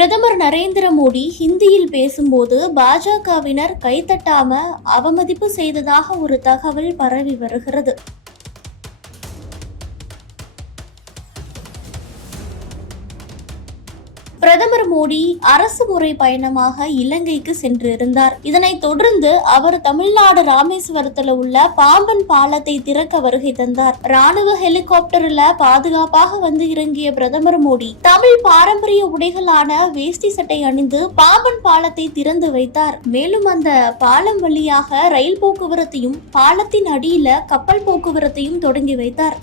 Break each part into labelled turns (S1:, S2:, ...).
S1: பிரதமர் நரேந்திர மோடி ஹிந்தியில் பேசும்போது பாஜகவினர் கைத்தட்டாம அவமதிப்பு செய்ததாக ஒரு தகவல் பரவி வருகிறது. பிரதமர் மோடி அரசு முறை பயணமாக இலங்கைக்கு சென்றிருந்தார். இதனைத் தொடர்ந்து அவர் தமிழ்நாடு ராமேஸ்வரத்துல உள்ள பாம்பன் பாலத்தை திறக்க வருகை தந்தார். ராணுவ ஹெலிகாப்டர்ல பாதுகாப்பாக வந்து இறங்கிய பிரதமர் மோடி தமிழ் பாரம்பரிய உடைகளான வேஷ்டி சட்டை அணிந்து பாம்பன் பாலத்தை திறந்து வைத்தார். மேலும் அந்த பாலம் வழியாக ரயில் போக்குவரத்தையும் பாலத்தின் அடியில கப்பல் போக்குவரத்தையும் தொடங்கி வைத்தார்.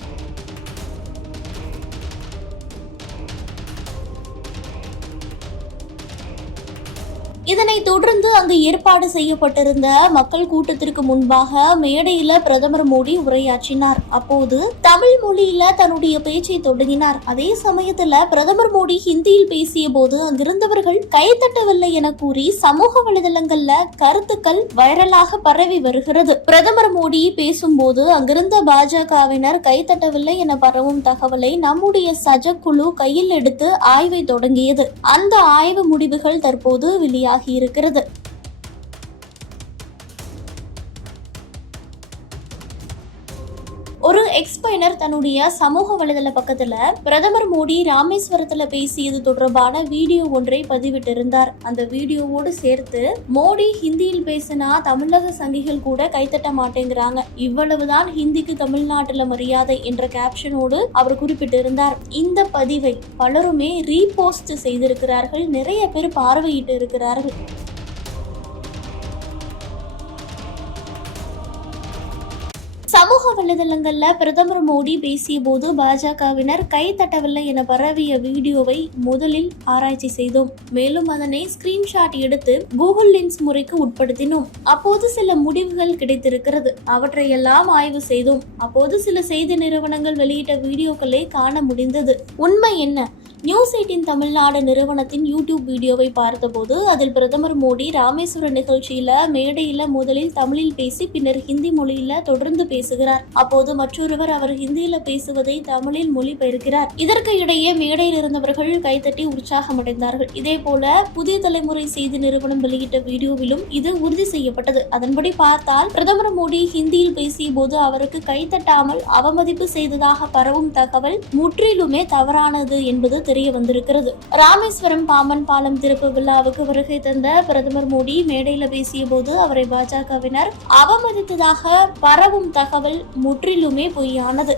S1: இதனைத் தொடர்ந்து அங்கு ஏற்பாடு செய்யப்பட்டிருந்த மக்கள் கூட்டத்திற்கு முன்பாக மேடையில பிரதமர் மோடி உரையாற்றினார். அப்போது தமிழ் மொழியில தன்னுடைய பேச்சை தொடங்கினார். அதே சமயத்துல பிரதமர் மோடி ஹிந்தியில் பேசிய போது அங்கிருந்தவர்கள் கைத்தட்டவில்லை என கூறி சமூக வலைதளங்கள்ல கருத்துக்கள் வைரலாக பரவி வருகிறது. பிரதமர் மோடி பேசும்போது அங்கிருந்த பாஜகவினர் கைத்தட்டவில்லை என பரவும் தகவலை நம்முடைய சஜ குழு கையில் எடுத்து ஆய்வை தொடங்கியது. அந்த ஆய்வு முடிவுகள் தற்போது வெளியாக இருக்கிறது ஒரு எக்ஸ்பைனர் தன்னுடைய சமூக வலைதள பக்கத்துல பிரதமர் மோடி ராமேஸ்வரத்துல பேசியது தொடர்பான வீடியோ ஒன்றை பதிவிட்டிருந்தார். அந்த வீடியோவோடு சேர்த்து மோடி ஹிந்தியில் பேசினா தமிழக சங்கிகள் கூட கைத்தட்ட மாட்டேங்கிறாங்க. இவ்வளவுதான் ஹிந்திக்கு தமிழ்நாட்டுல மரியாதை என்ற கேப்ஷனோடு அவர் குறிப்பிட்டிருந்தார். இந்த பதிவை பலருமே ரீபோஸ்ட் செய்திருக்கிறார்கள். நிறைய பேர் பார்வையிட்டு இருக்கிறார்கள். சமூக வலைதளங்கள்ல பிரதமர் மோடி பேசிய போது பாஜகவினர் கை தட்டவில்லை என பரவிய வீடியோவை முதலில் ஆராய்ச்சி செய்தோம். மேலும் அதனை ஸ்கிரீன்ஷாட் எடுத்து கூகுள் லென்ஸ் முறைக்கு உட்படுத்தினோம். அப்போது சில முடிவுகள் கிடைத்திருக்கிறது. அவற்றையெல்லாம் ஆய்வு செய்தோம். அப்போது சில செய்தி நிறுவனங்கள் வெளியிட்ட வீடியோக்களை காண முடிந்தது. உண்மை என்ன? நியூஸ் எயிட்டின் தமிழ்நாடு நிறுவனத்தின் யூடியூப் வீடியோவை பார்த்தபோது அதில் பிரதமர் மோடி ராமேஸ்வர நிகழ்ச்சியில மேடையில முதலில் தமிழில் பேசி பின்னர் ஹிந்தி மொழியில தொடர்ந்து பேசுகிறார். அப்போது மற்றொருவர் அவர் ஹிந்தியில பேசுவதை தமிழில் மொழிபெயர்க்கிறார். இதற்கு இடையே மேடையில் இருந்தவர்கள் கைத்தட்டி உற்சாகமடைந்தார்கள். இதே போல புதிய தலைமுறை செய்தி நிறுவனம் வெளியிட்ட வீடியோவிலும் இது உறுதி செய்யப்பட்டது. அதன்படி பார்த்தால் பிரதமர் மோடி ஹிந்தியில் பேசிய போது அவருக்கு கைத்தட்டாமல் அவமதிப்பு செய்ததாக பரவும் தகவல் முற்றிலுமே தவறானது என்பது தெரிய வந்திருக்கிறது. ராமேஸ்வரம் பாம்பன் பாலம் திறப்பு விழாவுக்கு வருகை தந்த பிரதமர் மோடி மேடையில பேசிய போது அவரை பாஜகவினர் அவமதித்ததாக பரவும் தகவல் முற்றிலுமே பொய்யானது.